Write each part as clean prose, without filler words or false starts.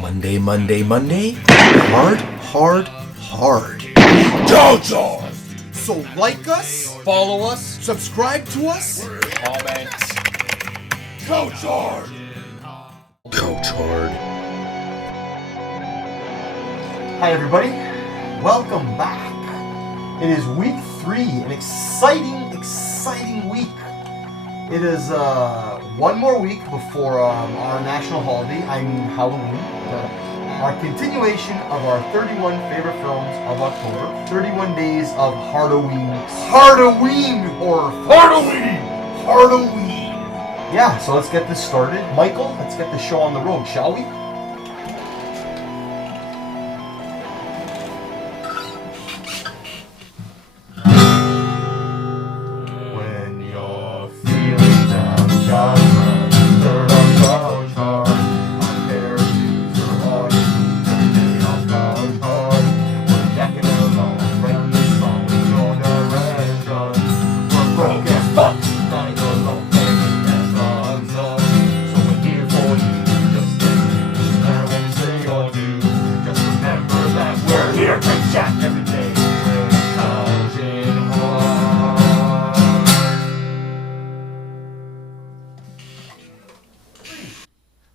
Monday, Monday, Monday. Hard, hard, hard. Couchhard! So like us, Follow us, subscribe to us. comment. Couchhard! Couchhard. Hi everybody, welcome back. It is week 3, an exciting week. It is one more week before our national holiday, I mean Halloween. Our continuation of our 31 favorite films of October. 31 days of HARDoween. HARDoween horror films. HARDoween! HARDoween! Yeah, so let's get this started. Michael, let's get the show on the road, shall we? When you're feeling down, just turn on couchhard. On pair of shoes or all you need, turn on couchhard. We're jacking along, friendly song with your direction. We're broke as fuck, not alone, and runs up. So we're here for you, just listen. No matter what we say or do, just remember that we're here to chat every day. We're couching hard.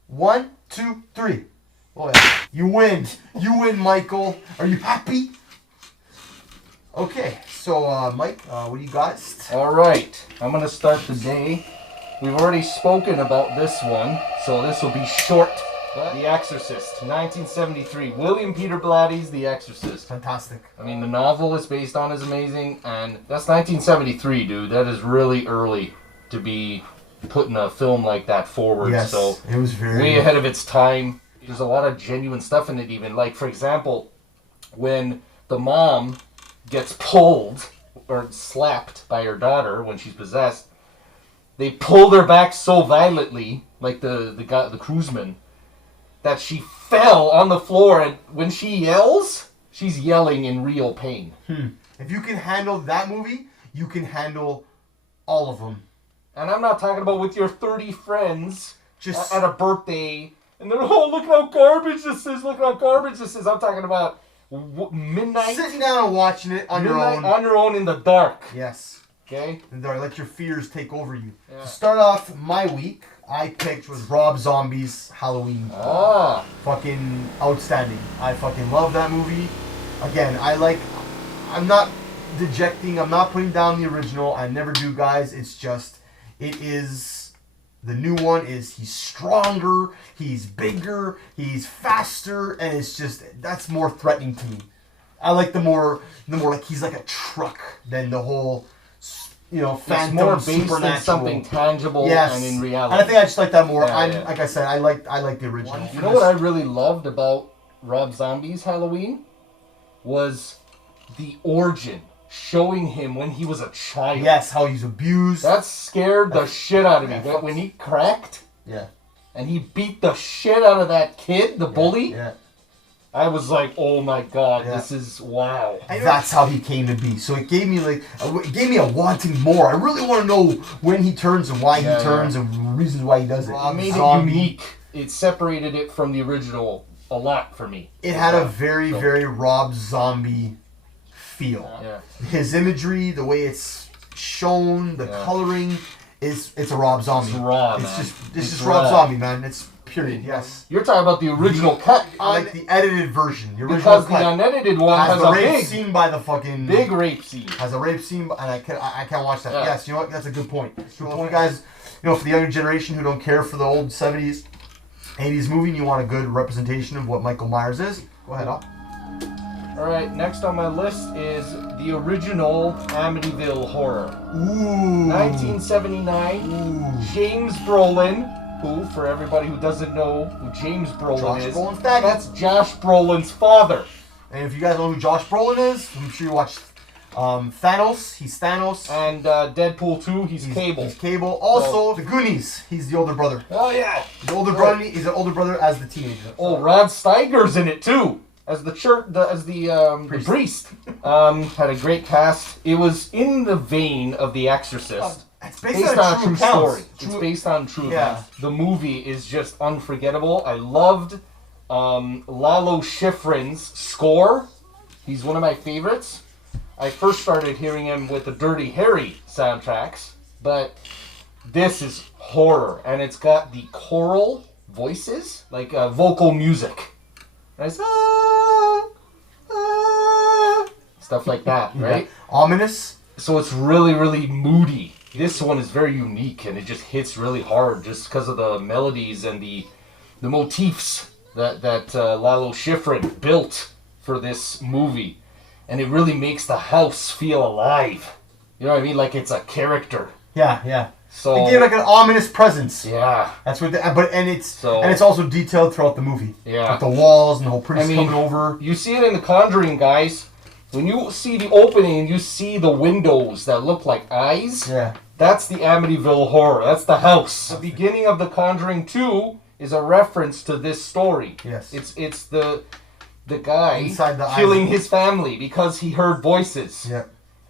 1, 2, 3. Oh yeah. You win. You win, Michael. Are you happy? Okay, so Mike, what do you got? Alright, I'm going to start the day. We've already spoken about this one, so this will be short. The Exorcist, 1973. William Peter Blatty's The Exorcist. Fantastic. I mean, the novel it's based on is amazing, and that's 1973, dude. That is really early to be putting a film like that forward. Yes, So it was very way ahead of its time. There's a lot of genuine stuff in it even. Like, for example, when the mom gets pulled or slapped by her daughter when she's possessed, they pulled her back so violently, like the cruiseman, that she fell on the floor, and when she yells, she's yelling in real pain. If you can handle that movie, you can handle all of them. And I'm not talking about with your 30 friends Just at a birthday, and they're, oh, look how garbage this is, look how garbage this is. I'm talking about midnight. sitting down and watching it on your own. On your own in the dark. Yes. Okay? And let your fears take over you. Yeah. To start off my week, I picked was Rob Zombie's Halloween. Ah. Fucking outstanding. I fucking love that movie. Again, I'm not dejecting, I'm not putting down the original. I never do, guys. It's just, the new one is, he's stronger, he's bigger, he's faster, and it's just, that's more threatening to me. I like the more like he's like a truck than the whole, phantom, It's more based supernatural. in something tangible Yes. and in reality. And I think I just like that more. Yeah. Like I said, I like the original. You know what I really loved about Rob Zombie's Halloween? Was the origin. Showing him when he was a child. Yes, how he's abused. That scared the shit out of me. Yeah, When he cracked Yeah. and he beat the shit out of that kid, the bully, Yeah. I was like, oh my god, Yeah. this is wow. That's how he came to be. So it gave me a wanting more. I really want to know when he turns and why he turns and reasons why he does it. It made it unique. It separated it from the original a lot for me. It had a very, very Rob Zombie feel. Yeah. His imagery, the way it's shown, the coloring, it's a Rob Zombie. It's raw, It's man. just It's Rob raw. Zombie, man. It's period. Yes. You're talking about the original cut. I like the edited version. The original Because cut the unedited one has has the a rape scene by the fucking big rape scene. has a rape scene, and I can't watch that. Yeah. Yes, you know what? That's a good point. So if you guys, for the younger generation who don't care for the old 70s, 80s movie, and you want a good representation of what Michael Myers is, go ahead, up. Alright, next on my list is the original Amityville Horror. Ooh. 1979. Ooh. James Brolin, who, for everybody who doesn't know who James Brolin Josh is, Brolin's dad. that's Josh Brolin's father. And if you guys know who Josh Brolin is, I'm sure you watched Thanos. He's Thanos. And Deadpool 2, he's Cable. He's Cable. Also, the Goonies. He's the older brother. Oh yeah. He's the older brother. He's an older brother as the teenager. Oh, Rod Steiger's in it too. As the priest. Had a great cast. It was in the vein of The Exorcist. It's Based on a true story. It's True- based on true Yeah. events. The movie is just unforgettable. I loved Lalo Schifrin's score. He's one of my favorites. I first started hearing him with the Dirty Harry soundtracks, but this is horror, and it's got the choral voices, like vocal music. Right? Stuff like that, right? Yeah. Ominous. So it's really, really moody. This one is very unique, and it just hits really hard just because of the melodies and the motifs that Lalo Schifrin built for this movie. And it really makes the house feel alive. You know what I mean? Like it's a character. Yeah. So They gave like an ominous presence. yeah. That's what. It's also detailed throughout the movie. Yeah. Like the walls and the whole priest I mean, coming over. You see it in The Conjuring, guys. When you see the opening and you see the windows that look like eyes, Yeah. that's the Amityville Horror. That's the house. The beginning of The Conjuring 2 is a reference to this story. Yes. It's the guy Inside the killing eyes. his family because he heard voices. Yeah.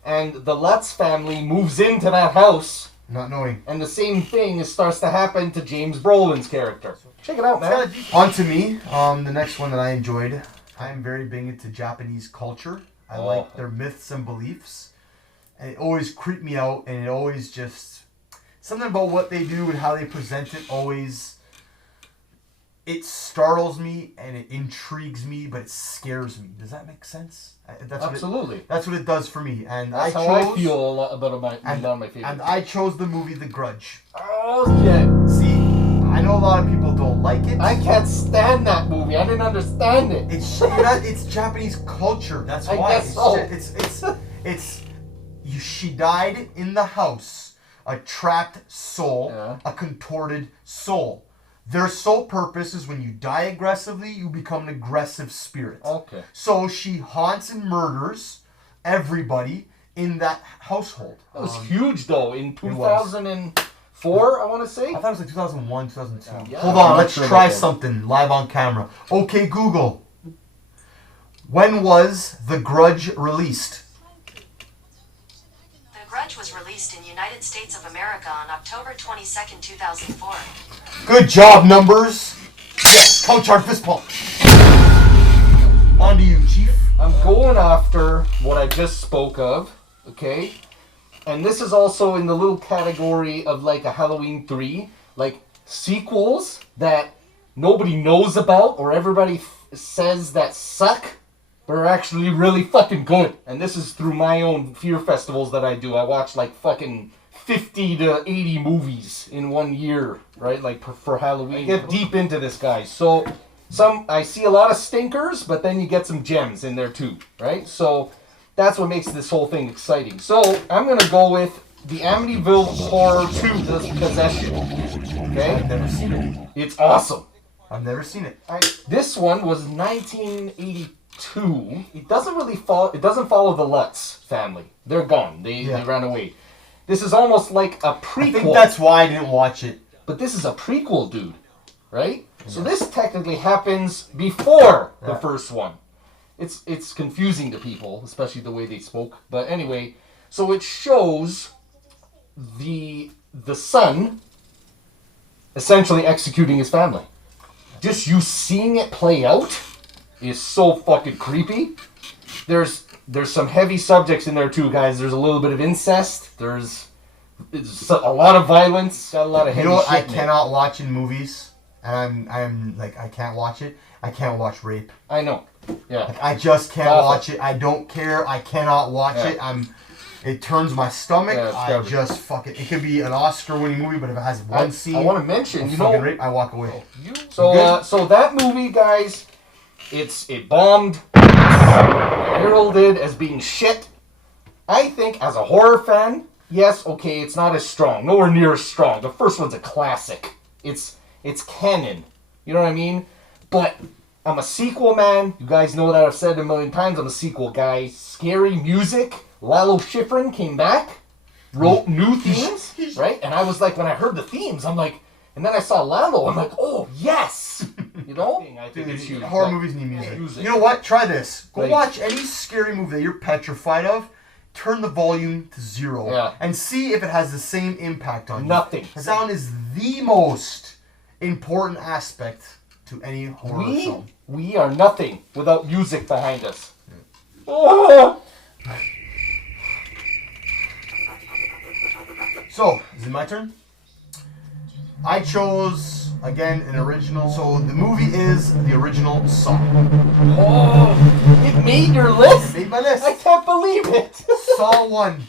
And the Lutz family moves into that house, Not knowing. and the same thing starts to happen to James Brolin's character. Check it out, man. On to me. The next one that I enjoyed. I am very big into Japanese culture. I like their myths and beliefs. And it always creeped me out, and it always just... Something about what they do and how they present it always... It startles me, and it intrigues me, but it scares me. Does that make sense? Absolutely. That's what it does for me. And That's I how chose... I feel a lot about a lot of my favorites. And I chose the movie The Grudge. Oh, shit. See, I know a lot of people don't like it. I can't stand that movie. I didn't understand it. It's Japanese culture. That's I why. guess so. She died in the house. A trapped soul, Yeah. a contorted soul. Their sole purpose is when you die aggressively, you become an aggressive spirit. Okay. So she haunts and murders everybody in that household. That was huge, though, in 2004, I want to say. I thought it was like 2001, 2002. Yeah. Hold on, I'm let's sure try about that. something live on camera. Okay, Google. When was The Grudge released? The Grudge was released in United States of America on October 22nd, 2004. Good job, numbers. Yes, couchhard fist pump. On to you, Chief. I'm going after what I just spoke of, okay? And this is also in the little category of like a Halloween 3, like sequels that nobody knows about or everybody says that suck, but are actually really fucking good. And this is through my own fear festivals that I do. I watch like fucking 50 to 80 movies in 1 year, right? Like for Halloween. I get deep into this, guys. So I see a lot of stinkers, but then you get some gems in there too, right? So that's what makes this whole thing exciting. So I'm gonna go with the Amityville Horror 2 Possession. Okay? I've never seen it. It's awesome. I've never seen it. This one was 1982. It doesn't follow the Lutz family. They're gone. They ran away. This is almost like a prequel. I think that's why I didn't watch it. But this is a prequel, dude. Right? So this technically happens before the first one. It's confusing to people, especially the way they spoke. But anyway, so it shows the son essentially executing his family. Just you seeing it play out is so fucking creepy. There's some heavy subjects in there too, guys. There's a little bit of incest. There's a lot of violence. Got a lot of heavy You know what I shit in it. cannot watch in movies? And I'm like, I can't watch it. I can't watch rape. I know. Yeah. Like, I just can't Awful. watch it. I don't care. I cannot watch it. It turns my stomach. Yeah, it's I garbage. just fuck it. It could be an Oscar-winning movie, but if it has one scene, I want to mention, you fucking know, rape, I walk away. so that movie, guys, it bombed. It's heralded as being shit. I think as a horror fan, yes, okay, it's not as strong, nowhere near as strong. The first one's a classic. It's canon. You know what I mean? But I'm a sequel man. You guys know that I've said it a million times. I'm a sequel guy. Scary music. Lalo Schifrin came back, wrote new themes, right? And I was like, when I heard the themes, I'm like, and then I saw Lalo, I'm like, oh, yes! You know? I think it's huge. Horror movies need music. Music. You know what? Try this. Go Like- watch any scary movie that you're petrified of. Turn the volume to 0 and see if it has the same impact on you. Nothing. Sound is the most important aspect to any horror film. We are nothing without music behind us. Oh. So, is it my turn? I chose, again, an original. So, the movie is the original Saw. Oh, it made your list? Made my list. I can't believe it. Saw 1.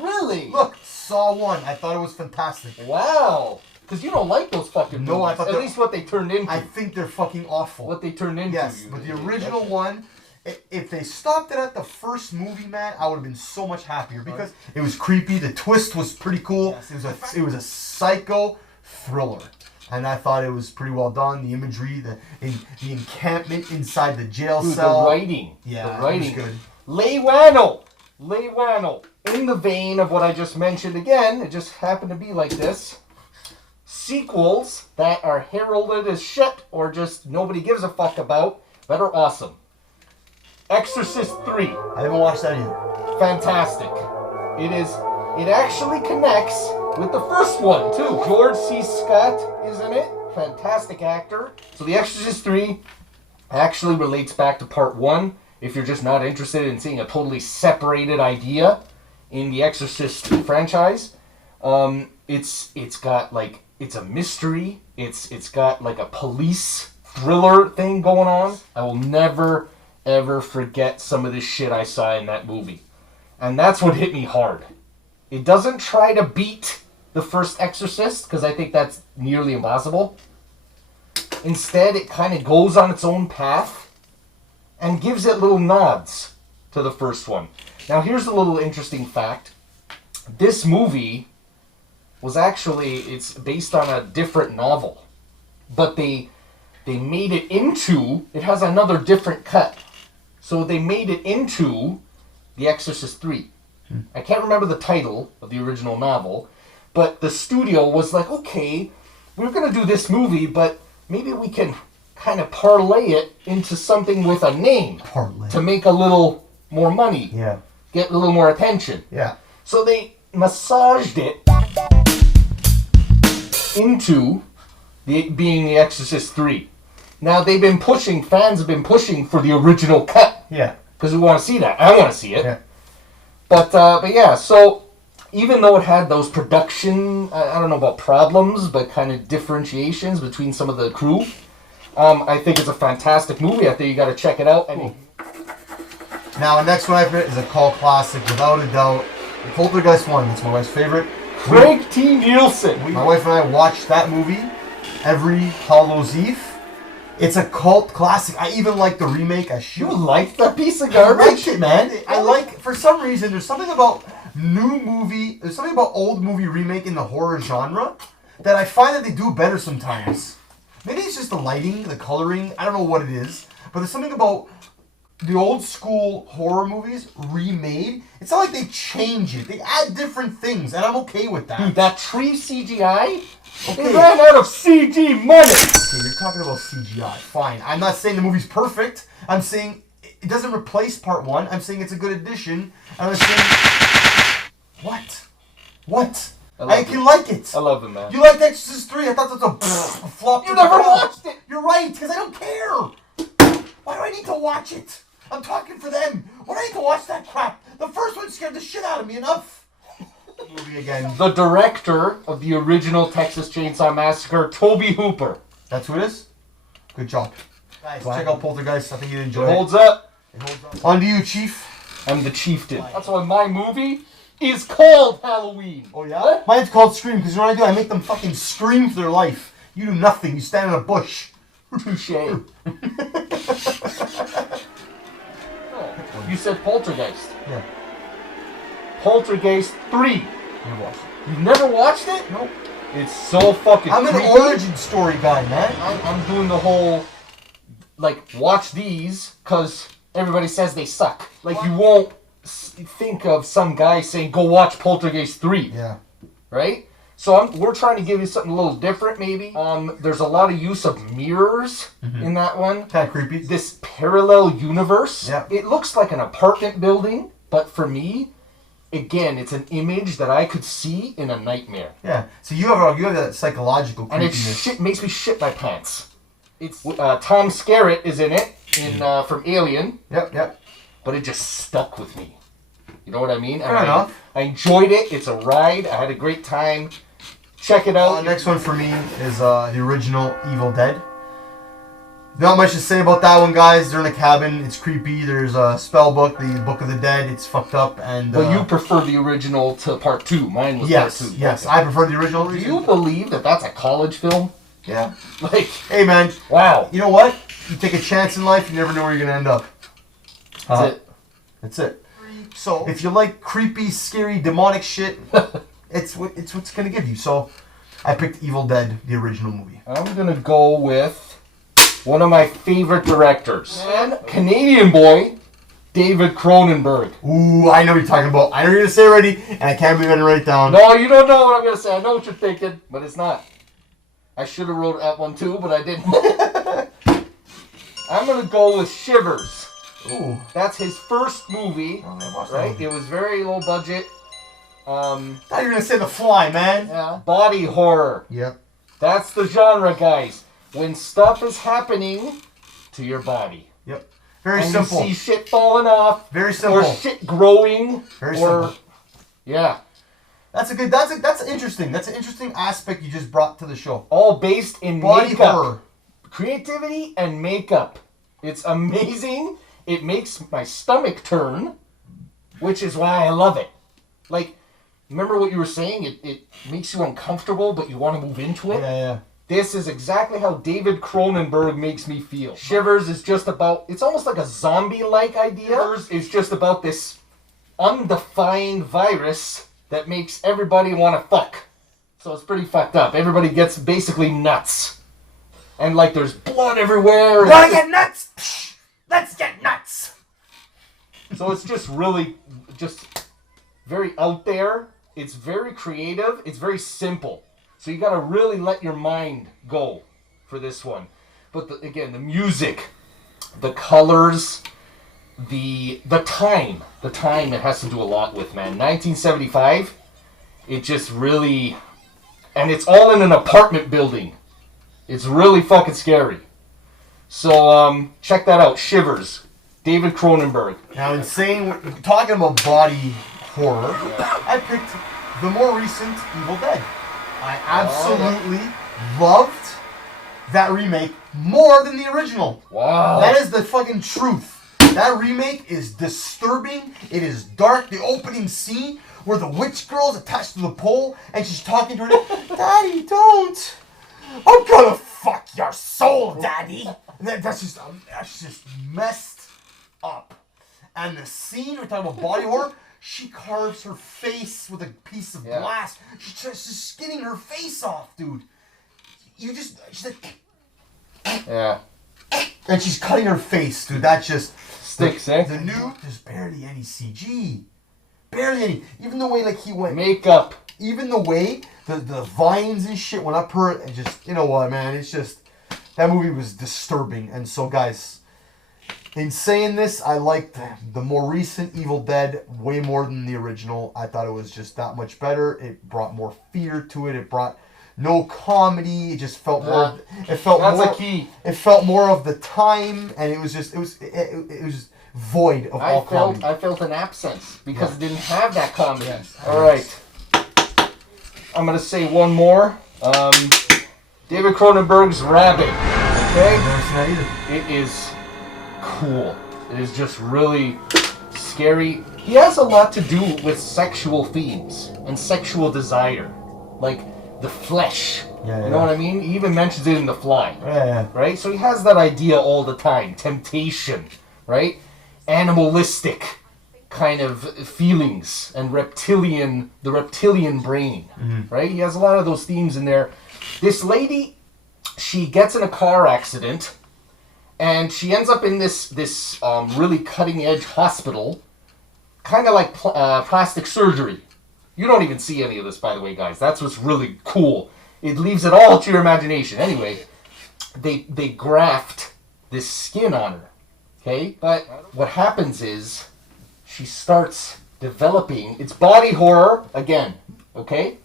Really? Look, Saw 1. I thought it was fantastic. Wow. Because you don't like those fucking No, movies. I thought At least what they turned into. I think they're fucking awful. What they turned into. Yes, but the original one, if they stopped it at the first movie, man, I would have been so much happier because it was creepy. The twist was pretty cool. Yes, it was a psycho thriller, and I thought it was pretty well done. The imagery, the encampment inside the jail cell, the writing. Yeah, the writing. it was good. Leywano. In the vein of what I just mentioned again, it just happened to be like this. Sequels that are heralded as shit or just nobody gives a fuck about that are awesome. Exorcist 3. I haven't watched that either. Fantastic. It actually connects with the first one too. George C. Scott is in it. Fantastic actor. So The Exorcist 3 actually relates back to part 1 if you're just not interested in seeing a totally separated idea in the Exorcist franchise. It's got like it's a mystery. It's got like a police thriller thing going on. I will never ever forget some of the shit I saw in that movie. And that's what hit me hard. It doesn't try to beat the first Exorcist because I think that's nearly impossible. Instead, it kind of goes on its own path and gives it little nods to the first one. Now, here's a little interesting fact. This movie was actually, it's based on a different novel. But they made it into, it has another different cut. So they made it into The Exorcist 3. I can't remember the title of the original novel, but the studio was like, okay, we're going to do this movie, but maybe we can kind of parlay it into something with a name. Parlay. To make a little more money. Yeah. Get a little more attention. Yeah. So they massaged it into being The Exorcist 3. Now fans have been pushing for the original cut. Yeah. Because we want to see that. I want to see it. Yeah. But yeah, so even though it had those production, I don't know about problems, but kind of differentiations between some of the crew, I think it's a fantastic movie. I think you got to check it out. Cool. Now, the next one I've written is a cult classic, without a doubt. Poltergeist 1, that's my wife's favorite. Craig T. Nielsen. My wife and I watched that movie every Hallows Eve. It's a cult classic. I even like the remake. You like that piece of I garbage? like it, man. I like, for some reason, there's something about old movie remake in the horror genre that I find that they do better sometimes. Maybe it's just the lighting, the coloring. I don't know what it is. But there's something about the old school horror movies remade. It's not like they change it. They add different things, and I'm okay with that. Dude, that tree CGI? Okay. They ran out of CG money. Okay, you're talking about CGI. Fine. I'm not saying the movie's perfect. I'm saying it doesn't replace part 1. I'm saying it's a good addition. And I'm saying... What? I can like it. I love it, man. You liked Exorcist 3? I thought that was a flop. You never watched it. You're right, because I don't care. Why do I need to watch it? I'm talking for them. Why do I need to watch that crap? The first one scared the shit out of me enough. Movie again. The director of the original Texas Chainsaw Massacre, Tobe Hooper. That's who it is? Good job. Guys, check out Poltergeist. I think you'd enjoy It it. holds up. On to you, Chief. I'm the chieftain. That's why my movie is called Halloween. Oh, yeah? Mine's called Scream, because you know what I do? I make them fucking scream for their life. You do nothing. You stand in a bush. Touche. You said Poltergeist. Yeah. Poltergeist 3. Never watched it. You've never watched it? Nope. It's so fucking I'm an creepy. origin story guy, man. I'm doing the whole, like, watch these, because everybody says they suck. Like, you won't think of some guy saying, go watch Poltergeist 3. Yeah. Right? So we're trying to give you something a little different, maybe. There's a lot of use of mirrors in that one. Kind of creepy. This parallel universe. Yeah. It looks like an apartment building, but for me, again, it's an image that I could see in a nightmare. Yeah. So you have that psychological And creepiness. makes me shit my pants. It's Tom Skerritt is in it from Alien, Yep. but it just stuck with me. You know what I mean? Fair enough. I enjoyed it. It's a ride. I had a great time. Check it out. Next one for me is the original Evil Dead. Not much to say about that one, guys. They're in a cabin. It's creepy. There's a spell book, the Book of the Dead. It's fucked up. And But you prefer the original to part 2. Mine was yes, part 2. yes. Okay. I prefer the original. Do you believe that that's a college film? Yeah. Like, Hey, man. wow. You know what? You take a chance in life, you never know where you're gonna end up. That's it. That's it. So if you like creepy, scary, demonic shit, it's what's gonna give you. So I picked Evil Dead, the original movie. I'm going to go with one of my favorite directors. And Canadian boy, David Cronenberg. Ooh, I know what you're talking about. I know what you're gonna say already, and I can't believe I didn't write it down. No, you don't know what I'm going to say. I know what you're thinking, but it's not. I should have wrote that one too, but I didn't. I'm going to go with Shivers. Ooh. That's his first movie, I watched that right? movie. It was very low budget. Thought you were gonna say The Fly, man. Yeah. Body horror. Yep. That's the genre, guys. When stuff is happening to your body. Yep. Very And simple. you see shit falling off. Very simple. Or shit growing. Very or, simple. Yeah. That's interesting. That's an interesting aspect you just brought to the show. All based in Body makeup. horror. Creativity and makeup. It's amazing. It makes my stomach turn, which is why I love it. Like, remember what you were saying? It makes you uncomfortable, but you want to move into it? Yeah. This is exactly how David Cronenberg makes me feel. Shivers is just about, it's almost like a zombie-like idea. Shivers is just about this undefined virus that makes everybody want to fuck. So it's pretty fucked up. Everybody gets basically nuts. And like there's blood everywhere. Wanna get nuts? Psh, let's get nuts. So it's just really, just very out there. It's very creative. It's very simple. So you gotta really let your mind go for this one. But again, the music, the colors, the time it has to do a lot with, man. 1975, it just really, and it's all in an apartment building. It's really fucking scary. So check that out, Shivers, David Cronenberg. Now, talking about body horror, I picked the more recent Evil Dead. I absolutely loved that remake more than the original. Wow. That is the fucking truth. That remake is disturbing. It is dark. The opening scene where the witch girl's attached to the pole and she's talking to her dad. Daddy, don't. I'm gonna fuck your soul, Daddy. And that's just messed up. And the scene, we're talking about body horror, she carves her face with a piece of glass. She's just skinning her face off, dude. She's like... Yeah. And she's cutting her face, dude. That just... Sticks, eh? There's barely any CG. Barely any. Even the way, like, he went... Makeup. Even the way the vines and shit went up her, and just... You know what, man? It's just... That movie was disturbing. And so, guys... In saying this, I liked the more recent Evil Dead way more than the original. I thought it was just that much better. It brought more fear to it. It brought no comedy. It just felt more. It felt That's more. a key. It felt more of the time, and it was just. It was void of all comedy. I felt an absence because it didn't have that comedy. Yes. All right. I'm gonna say one more. David Cronenberg's Rabbit. Okay. Never seen that either. It is cool. It is just really scary. He has a lot to do with sexual themes and sexual desire, like the flesh. Yeah, you know what I mean? He even mentions it in The Fly. Yeah. Right? So he has that idea all the time. Temptation, right? Animalistic kind of feelings and the reptilian brain, right? He has a lot of those themes in there. This lady, she gets in a car accident and she ends up in this really cutting edge hospital, kind of like plastic surgery. You don't even see any of this, by the way, guys. That's what's really cool. It leaves it all to your imagination. Anyway, they graft this skin on her, okay? But what happens is she starts developing, it's body horror again, okay?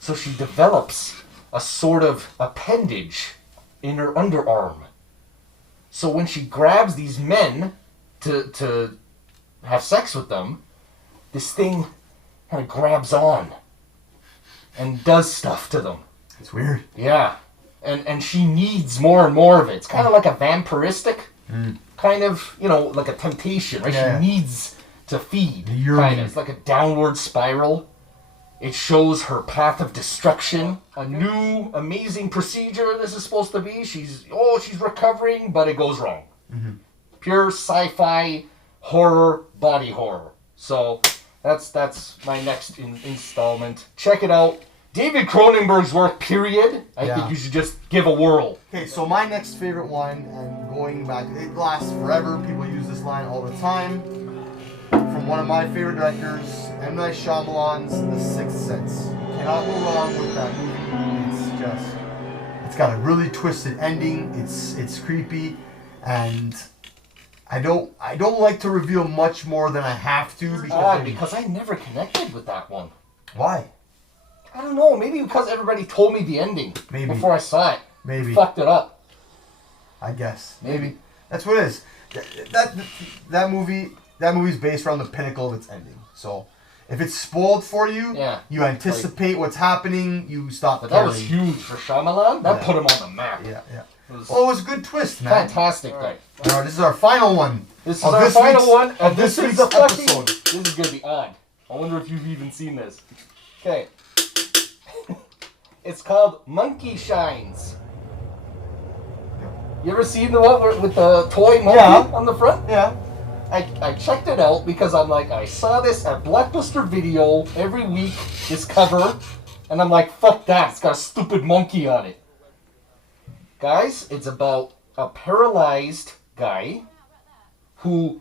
So she develops a sort of appendage in her underarm. So when she grabs these men to have sex with them, this thing kind of grabs on and does stuff to them. It's weird. Yeah. And she needs more and more of it. It's kind of like a vampiristic kind of, like a temptation, right? Yeah. She needs to feed. Yearning. Kind of. It's like a downward spiral. It shows her path of destruction. A new, amazing procedure this is supposed to be. She's recovering, but it goes wrong. Mm-hmm. Pure sci-fi horror, body horror. So that's my next installment. Check it out. David Cronenberg's work, period. I think you should just give a whirl. Okay, so my next favorite one, and going back, it lasts forever. People use this line all the time. From one of my favorite directors, M. Night Shyamalan's The Sixth Sense. Cannot go wrong with that movie. It's got a really twisted ending. It's creepy, and I don't like to reveal much more than I have to because I never connected with that one. Why? I don't know. Maybe because everybody told me the ending before I saw it. Maybe. Fucked it up. I guess. Maybe. That's what it is. That movie's based around the pinnacle of its ending. So if it's spoiled for you, you anticipate what's happening, you stop But that was huge for Shyamalan. That put him on the map. Yeah. It was a good twist, man. Fantastic, guy. Alright, this is our final one. This is our final one, and this is week's the fucking episode. This is gonna be odd. I wonder if you've even seen this. Okay. It's called Monkey Shines. You ever seen the one with the toy monkey on the front? Yeah. I checked it out because I'm like, I saw this at Blockbuster Video every week, this cover, and I'm like, fuck that, it's got a stupid monkey on it. Guys, it's about a paralyzed guy who,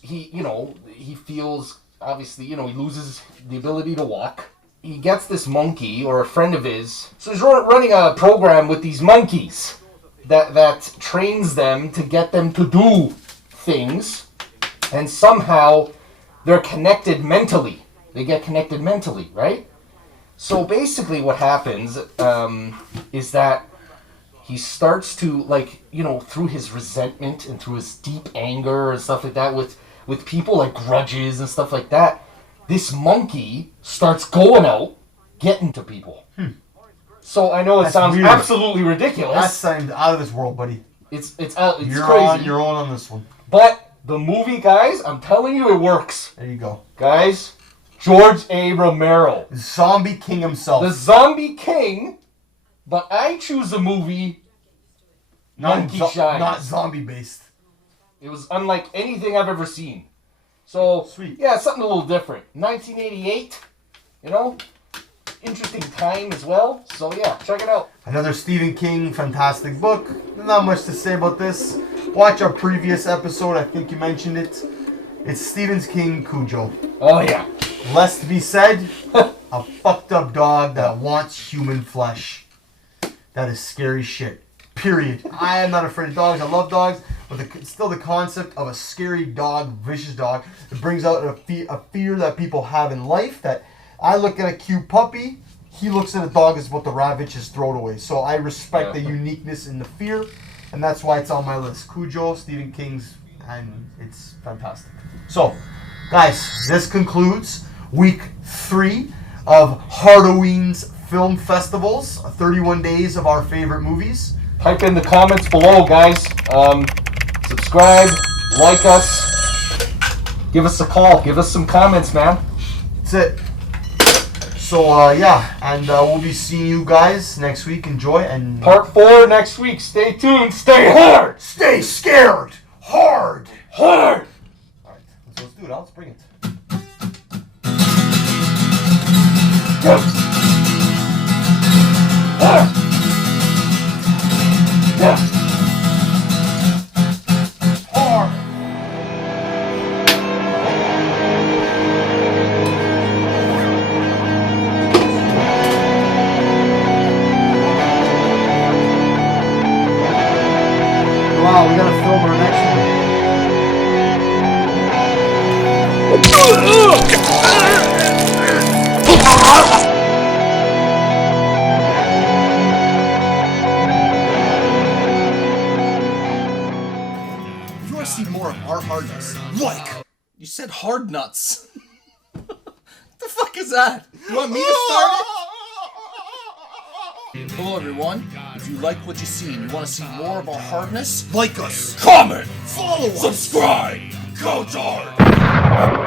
he feels, obviously, he loses the ability to walk. He gets this monkey, or a friend of his, so he's running a program with these monkeys that trains them to get them to do things, and somehow they're connected mentally. They get connected mentally, right? So basically what happens is that he starts to, through his resentment and through his deep anger and stuff like that with people, like grudges and stuff like that, this monkey starts going out, getting to people. So I know it sounds weird. Absolutely ridiculous. That sounds out of this world, buddy. It's You're crazy. You're on this one. But the movie, guys, I'm telling you, it works. There you go. Guys, George A. Romero. Zombie King himself. The Zombie King, but I choose a movie, Monkey Shines. Not zombie based. It was unlike anything I've ever seen. So, Sweet. Yeah, something a little different. 1988, interesting time as well. So, yeah, check it out. Another Stephen King fantastic book. Not much to say about this. Watch our previous episode. I think you mentioned it. It's Stephen King Cujo. Oh, yeah. Less to be said. A fucked up dog that wants human flesh. That is scary shit. Period. I am not afraid of dogs. I love dogs. But still the concept of a scary dog, vicious dog, it brings out a fear that people have in life. That I look at a cute puppy, he looks at a dog as about to ravage his throat away. So I respect the uniqueness in the fear, and that's why it's on my list. Cujo, Stephen King's, and it's fantastic. So, guys, this concludes week 3 of HARDoween's film festivals. 31 days of our favorite movies. Type in the comments below, guys. Subscribe, like us, give us a call, give us some comments, man. That's it. So, and we'll be seeing you guys next week. Enjoy. And Part 4 next week. Stay tuned. Stay hard. stay scared. Hard. Hard. All right, let's do it. Let's bring it. Go. Hard. Yeah. Hard. Wow, we gotta film our next one. to see more of our hardness? Like! You said hard nuts. The fuck is that? You want me to start it? Hello everyone. If you like what you see and you want to see more of our hardness, Like us! Comment! Follow us! Subscribe! Couch hard!